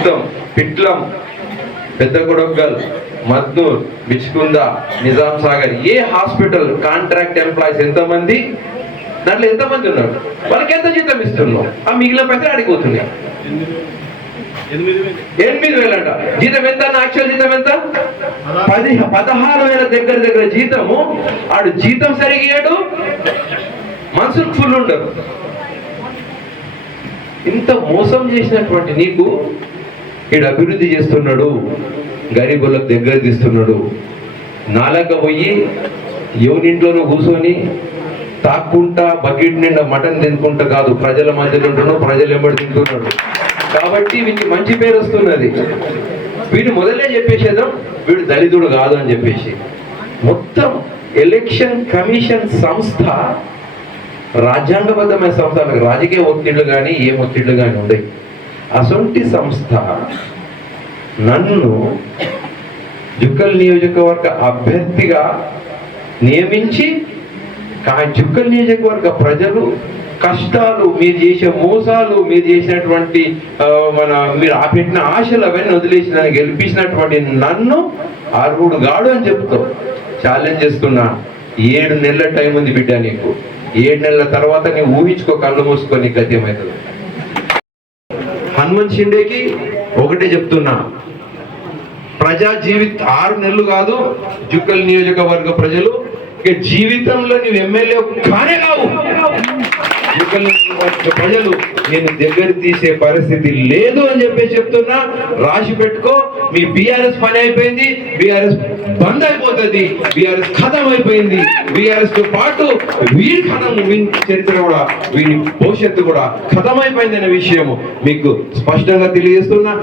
మొత్తం పిట్లం పెద్ద కొడగల్ మద్దూర్ బిచ్కుంద నిజాం సాగర్ ఏ హాస్పిటల్ కాంట్రాక్ట్ ఎంప్లాయీస్ ఎంతమంది? దాంట్లో ఎంతమంది ఉన్నారు? వాళ్ళకి ఎంత జీతం ఇస్తున్నాం? ఆ మిగిలిన పైసలు అడిగిపోతున్నాయి ఎనిమిది వేలంట జీతం ఎంత? యాక్చువల్ జీతం ఎంత? పది పదహారు వేల దగ్గర దగ్గర జీతము. ఆడు జీతం సరిగాడు మనసుకు ఫుల్ ఉండరు ఇంత మోసం చేసినటువంటి నీకు వీడు అభివృద్ధి చేస్తున్నాడు గరీబులకు దగ్గర తీస్తున్నాడు. నాలక పోయి ఎవరింట్లోనూ కూర్చొని తాక్కుంటా బకెట్ నిండా మటన్ తినుకుంటా కాదు ప్రజల మధ్యలో ఉంటున్నాడు ప్రజలు ఎంబడి తింటున్నాడు. కాబట్టి వీనికి మంచి పేరు వస్తున్నది. వీడు మొదలే చెప్పేసేద్దాం వీడు దళితుడు కాదు అని చెప్పేసి. మొత్తం ఎలక్షన్ కమిషన్ సంస్థ రాజ్యాంగబద్ధమైన సంస్థ రాజకీయ ఒత్తిళ్ళు కానీ ఏ ఒత్తిళ్ళు కానీ ఉండవు అసొంటి సంస్థ నన్ను జుక్కల్ నియోజకవర్గ అభ్యర్థిగా నియమించి కానీ జుక్కల్ నియోజకవర్గ ప్రజలు కష్టాలు మీరు చేసే మోసాలు మీరు చేసినటువంటి మన మీరు ఆ పెట్టిన ఆశలు అవన్నీ వదిలేసి నన్ను గెలిపించినటువంటి నన్ను అర్హుడు గాడు అని చెప్తూ ఛాలెంజ్ చేస్తున్నా. ఏడు నెలల టైం ఉంది బిడ్డ నీకు. ఏడు నెలల తర్వాత నీవు ఊహించుకో కళ్ళు మూసుకొని నీకు హనుమంత్ షిండేకి ఒకటే చెప్తున్నా. ప్రజా జీవిత ఆరు నెలలు కాదు జుక్కల్ నియోజకవర్గ ప్రజలు ఇక జీవితంలో నువ్వు ఎమ్మెల్యే కానే కావు. ప్రజలు నేను దగ్గర తీసే పరిస్థితి లేదు అని చెప్పేసి చెప్తున్నా. రాసి పెట్టుకో. మీ బీఆర్ఎస్ పని అయిపోయింది. బీఆర్ఎస్ బంద్ అయిపోతుంది. బీఆర్ఎస్ ఖతం అయిపోయింది. బీఆర్ఎస్తో పాటు వీడి ఖతం వీని చరిత్ర కూడా వీరి భవిష్యత్తు కూడా ఖతం అయిపోయింది అనే విషయము మీకు స్పష్టంగా తెలియజేస్తున్నా.